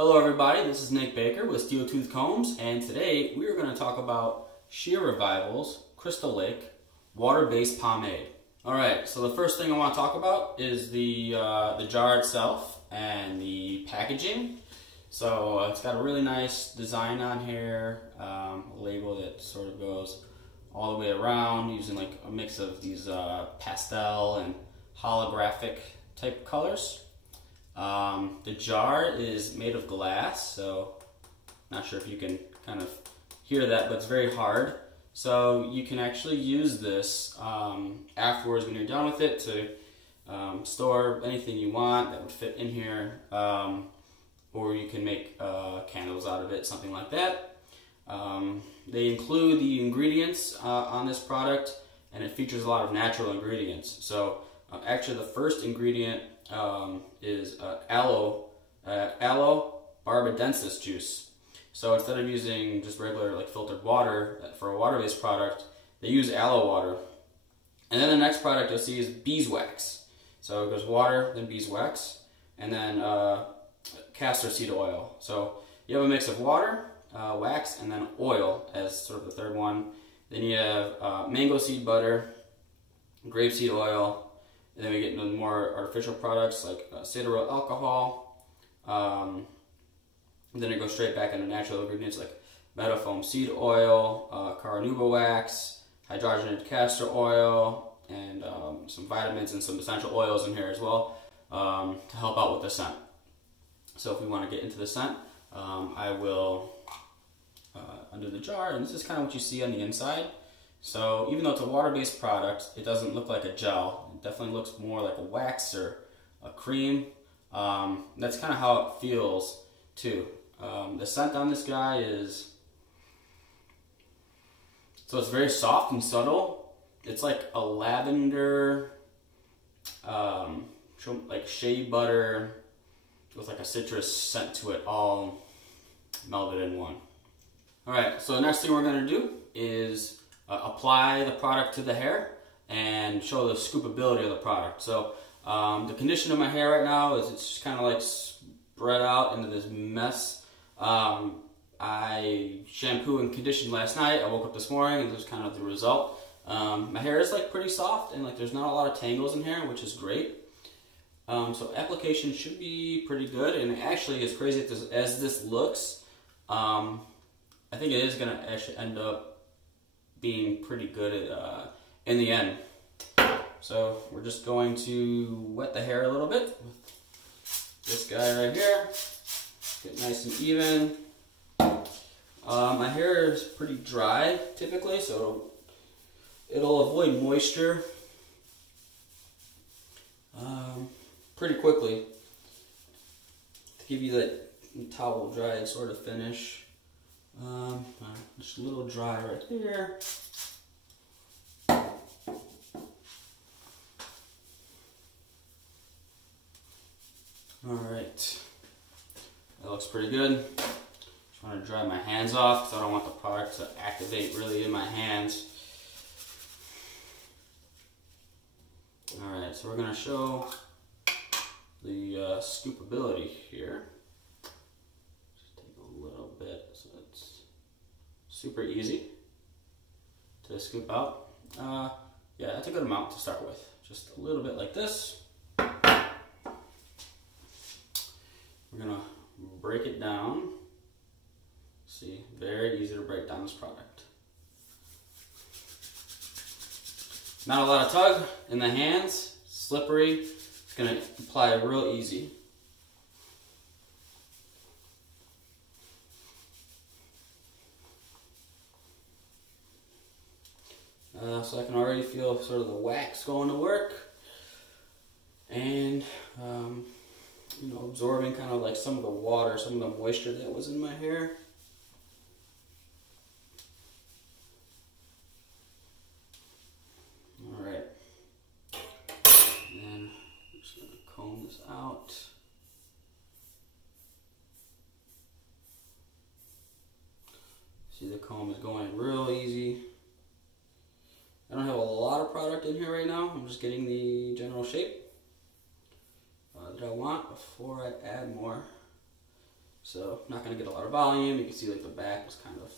Hello everybody, this is Nick Baker with Steeltooth Combs, and today we are going to talk about Shear Revival's Crystal Lake water-based pomade. Alright, so the first thing I want to talk about is the jar itself and the packaging. So it's got a really nice design on here, a label that sort of goes all the way around using like a mix of these pastel and holographic type colors. The jar is made of glass, so not sure if you can kind of hear that, but it's very hard. So you can actually use this afterwards when you're done with it to store anything you want that would fit in here, or you can make candles out of it, something like that. They include the ingredients on this product, and it features a lot of natural ingredients. So actually the first ingredient is aloe barbadensis juice. So instead of using just regular like filtered water for a water-based product, they use aloe water. And then the next product you'll see is beeswax. So it goes water, then beeswax, and then castor seed oil. So you have a mix of water, wax, and then oil as sort of the third one. Then you have mango seed butter, grapeseed oil, and then we get into more artificial products like cetyl alcohol. Then it goes straight back into natural ingredients like metafoam seed oil, carnauba wax, hydrogenated castor oil, and some vitamins and some essential oils in here as well to help out with the scent. So if we want to get into the scent, I will undo the jar, and this is kind of what you see on the inside. So even though it's a water-based product, it doesn't look like a gel. It definitely looks more like a wax or a cream. That's kind of how it feels too. The scent on this guy is, so it's very soft and subtle. It's like a lavender, like shea butter with like a citrus scent to it, all melded in one. Alright, so the next thing we're going to do is apply the product to the hair and show the scoopability of the product. So the condition of my hair right now is it's just kind of like spread out into this mess. I shampooed and conditioned last night. I woke up this morning and this was kind of the result. My hair is like pretty soft and like there's not a lot of tangles in here, which is great. So application should be pretty good, and actually as crazy as this looks, I think it is going to actually end up being pretty good in the end. So we're just going to wet the hair a little bit with this guy right here. Get nice and even. My hair is pretty dry typically, so it'll avoid moisture pretty quickly to give you that towel dry sort of finish. Just a little dry right there. Alright, that looks pretty good. Just want to dry my hands off because I don't want the product to activate really in my hands. Alright, so we're going to show the scoopability here. Just take a little bit so it's super easy to scoop out. Yeah, that's a good amount to start with. Just a little bit like this. We're going to break it down. See, very easy to break down this product. Not a lot of tug in the hands, slippery. It's going to apply real easy. So I can already feel sort of the wax going to work, and you know, absorbing kind of like some of the water, some of the moisture that was in my hair. Alright, and I'm just going to comb this out. See, the comb is going real easy. I don't have a lot of product in here right now. I'm just getting the general shape that I want before I add more. So not going to get a lot of volume. You can see like the back was kind of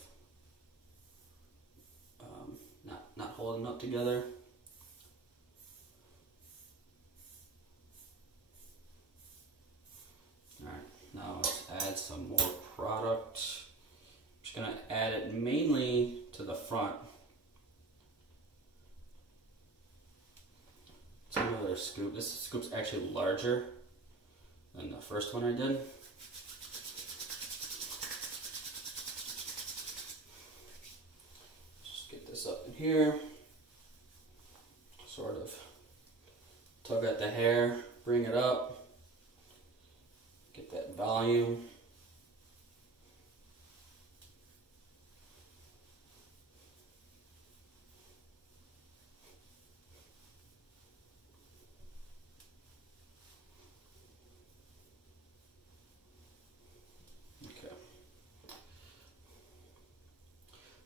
not holding up together. Alright, now let's add some more product. I'm just going to add it mainly to the front. It's another scoop. This scoop's actually larger than the first one I did. Just get this up in here. Sort of tug at the hair, bring it up, get that volume.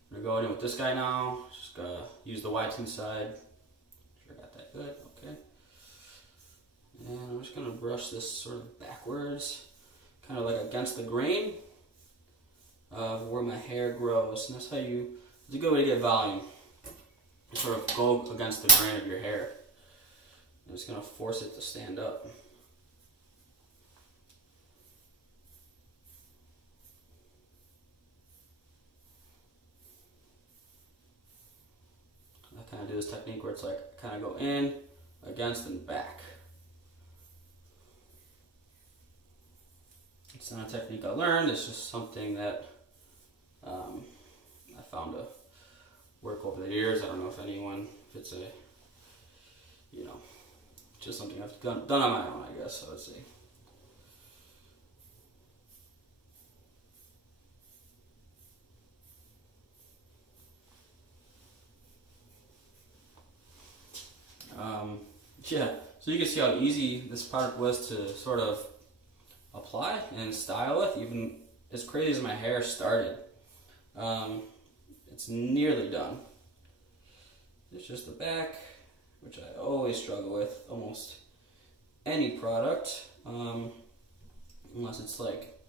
I'm gonna go in with this guy now. Just gonna use the waxing side. Sure, I got that good. Okay. And I'm just gonna brush this sort of backwards, kind of like against the grain of where my hair grows. And that's how it's a good way to get volume. Sort of go against the grain of your hair. I'm just gonna force it to stand up. I kind of do this technique where it's like kind of go in, against, and back. It's not a technique I learned, it's just something that I found to work over the years. I don't know if it's a, just something I've done on my own, I guess, I would say. Yeah, so you can see how easy this product was to sort of apply and style with, even as crazy as my hair started. It's nearly done. It's just the back, which I always struggle with almost any product, unless it's like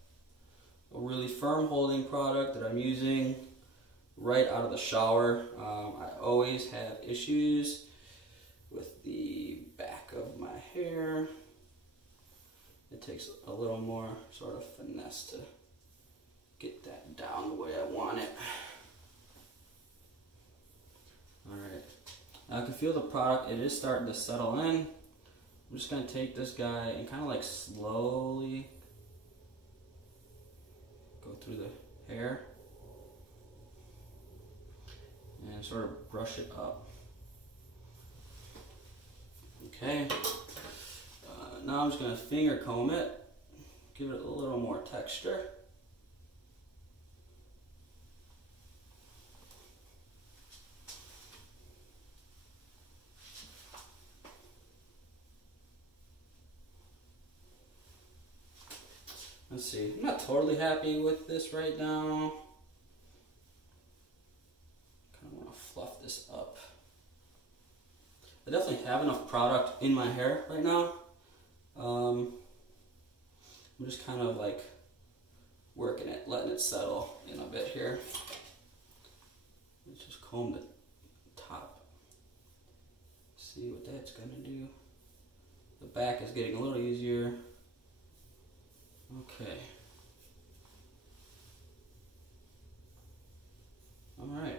a really firm holding product that I'm using right out of the shower. I always have issues with the back of my hair. It takes a little more sort of finesse to get that down the way I want it. Alright, now I can feel the product, it is starting to settle in. I'm just going to take this guy and kind of like slowly go through the hair and sort of brush it up. Okay, now I'm just going to finger comb it, give it a little more texture. Let's see, I'm not totally happy with this right now. Kind of want to fluff this up. I definitely have enough product in my hair right now. I'm just kind of like working it, letting it settle in a bit here. Let's just comb the top. See what that's gonna do. The back is getting a little easier. Okay. All right.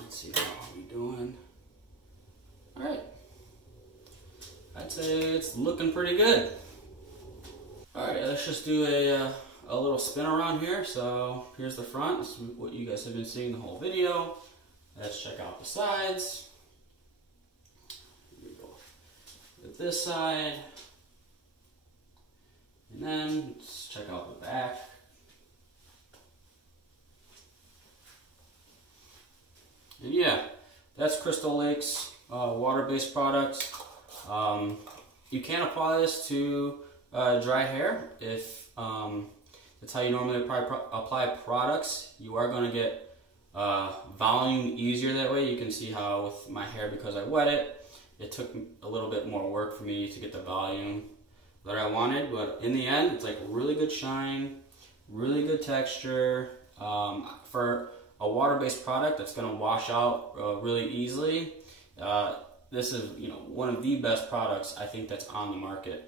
Let's see how we're doing. Alright. I'd say it's looking pretty good. Alright, let's just do a little spin around here. So here's the front. This is what you guys have been seeing the whole video. Let's check out the sides. this side. And then let's check out the back. And yeah, that's Crystal Lake's water-based product. You can apply this to dry hair if that's how you normally apply products. You are going to get volume easier that way. You can see how with my hair, because I wet it, it took a little bit more work for me to get the volume that I wanted. But in the end, it's like really good shine, really good texture. For a water-based product that's going to wash out really easily, this is one of the best products I think that's on the market.